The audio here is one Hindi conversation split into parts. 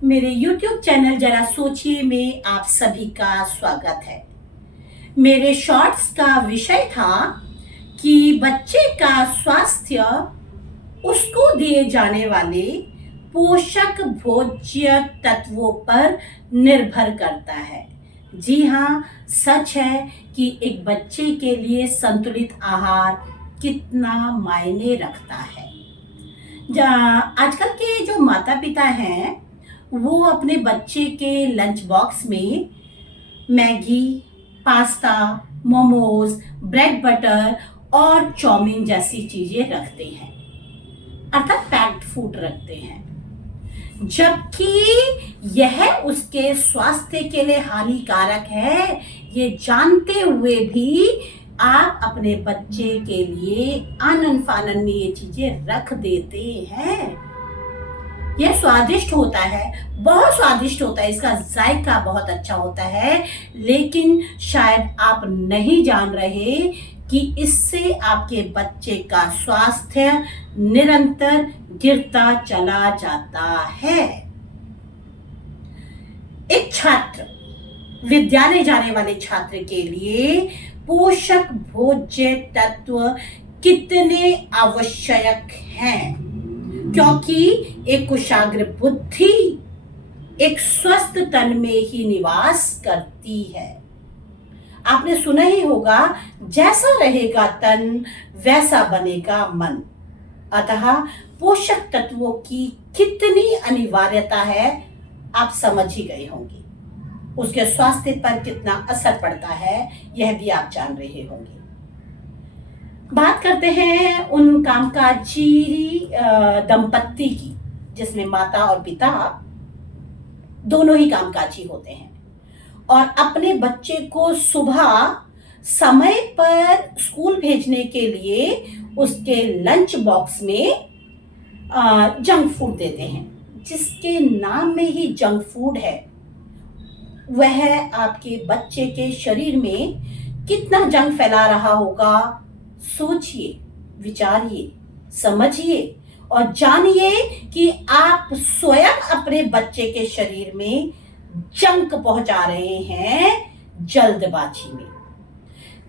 मेरे YouTube चैनल जरा सोचिए में आप सभी का स्वागत है। मेरे शॉर्ट्स का विषय था कि बच्चे का स्वास्थ्य उसको दिए जाने वाले पोषक भोज्य तत्वों पर निर्भर करता है। जी हाँ, सच है कि एक बच्चे के लिए संतुलित आहार कितना मायने रखता है। आजकल के जो माता पिता हैं वो अपने बच्चे के लंच बॉक्स में Maggi, pasta, momos, bread butter और चाउमीन जैसी चीजें रखते हैं, अर्थात पैक्ड फूड रखते हैं, जबकि यह उसके स्वास्थ्य के लिए हानिकारक है। ये जानते हुए भी आप अपने बच्चे के लिए आनन फानन में ये चीजें रख देते हैं। यह स्वादिष्ट होता है, बहुत स्वादिष्ट होता है, इसका जायका बहुत अच्छा होता है, लेकिन शायद आप नहीं जान रहे कि इससे आपके बच्चे का स्वास्थ्य निरंतर गिरता चला जाता है। एक छात्र, विद्यालय जाने वाले छात्र के लिए पोषक भोज्य तत्व कितने आवश्यक हैं? क्योंकि एक कुशाग्र बुद्धि एक स्वस्थ तन में ही निवास करती है। आपने सुना ही होगा, जैसा रहेगा तन वैसा बनेगा मन। अतः पोषक तत्वों की कितनी अनिवार्यता है आप समझ ही गए होंगे। उसके स्वास्थ्य पर कितना असर पड़ता है यह भी आप जान रहे होंगे। बात करते हैं उन कामकाजी दंपत्ति की, जिसमें माता और पिता दोनों ही कामकाजी होते हैं और अपने बच्चे को सुबह समय पर स्कूल भेजने के लिए उसके लंच बॉक्स में जंक फूड देते हैं। जिसके नाम में ही जंक फूड है, वह आपके बच्चे के शरीर में कितना जंक फैला रहा होगा। सोचिए, विचारिए, समझिए और जानिए कि आप स्वयं अपने बच्चे के शरीर में जंक पहुंचा रहे हैं जल्दबाजी में।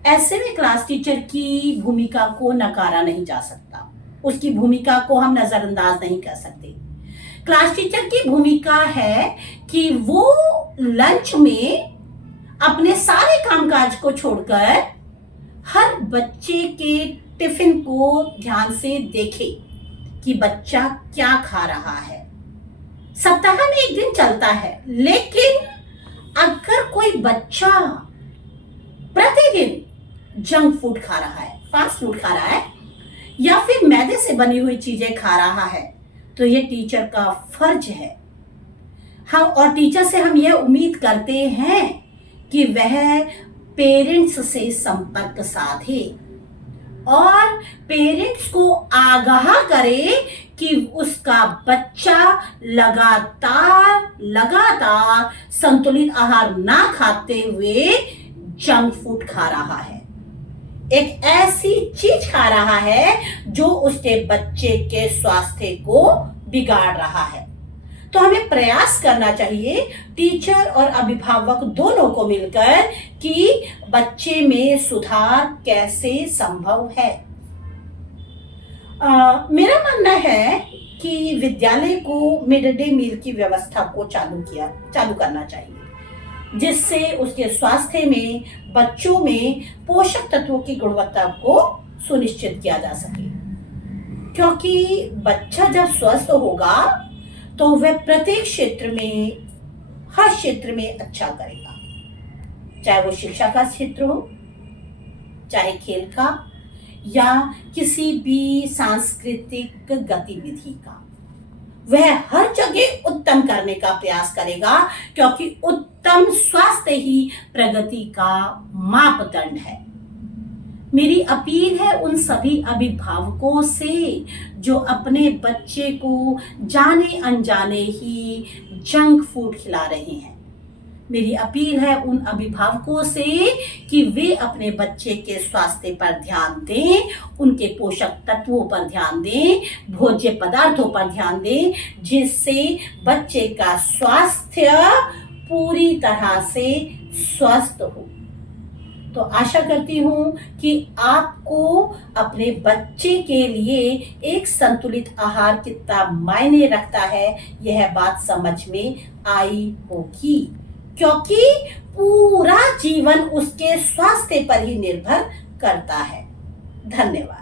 ऐसे में क्लास टीचर की भूमिका को नकारा नहीं जा सकता, उसकी भूमिका को हम नजरअंदाज नहीं कर सकते। क्लास टीचर की भूमिका है कि वो लंच में अपने सारे कामकाज को छोड़कर हर बच्चे के टिफिन को ध्यान से देखे कि बच्चा क्या खा रहा है। सप्ताह में एक दिन चलता है, लेकिन अगर कोई बच्चा प्रतिदिन जंक फूड खा रहा है, फास्ट फूड खा रहा है या फिर मैदे से बनी हुई चीजें खा रहा है, तो ये टीचर का फर्ज है। हम और टीचर से हम यह उम्मीद करते हैं कि वह पेरेंट्स से संपर्क साधे और पेरेंट्स को आगाह करे कि उसका बच्चा लगातार संतुलित आहार ना खाते हुए जंक फूड खा रहा है, एक ऐसी चीज खा रहा है जो उसके बच्चे के स्वास्थ्य को बिगाड़ रहा है। तो हमें प्रयास करना चाहिए, टीचर और अभिभावक दोनों को मिलकर, कि बच्चे में सुधार कैसे संभव है। मेरा मानना है कि विद्यालय को मिड डे मील की व्यवस्था को चालू करना चाहिए, जिससे उसके स्वास्थ्य में, बच्चों में पोषक तत्वों की गुणवत्ता को सुनिश्चित किया जा सके। क्योंकि बच्चा जब स्वस्थ होगा तो वह प्रत्येक क्षेत्र में, हर क्षेत्र में अच्छा करेगा, चाहे वो शिक्षा का क्षेत्र हो, चाहे खेल का या किसी भी सांस्कृतिक गतिविधि का। वह हर जगह उत्तम करने का प्रयास करेगा, क्योंकि उत्तम स्वास्थ्य ही प्रगति का मापदंड है। मेरी अपील है उन सभी अभिभावकों से जो अपने बच्चे को जाने अनजाने ही जंक फूड खिला रहे हैं। मेरी अपील है उन अभिभावकों से कि वे अपने बच्चे के स्वास्थ्य पर ध्यान दें, उनके पोषक तत्वों पर ध्यान दें, भोज्य पदार्थों पर ध्यान दें, जिससे बच्चे का स्वास्थ्य पूरी तरह से स्वस्थ हो। तो आशा करती हूँ कि आपको अपने बच्चे के लिए एक संतुलित आहार कितना मायने रखता है यह बात समझ में आई होगी, क्योंकि पूरा जीवन उसके स्वास्थ्य पर ही निर्भर करता है। धन्यवाद।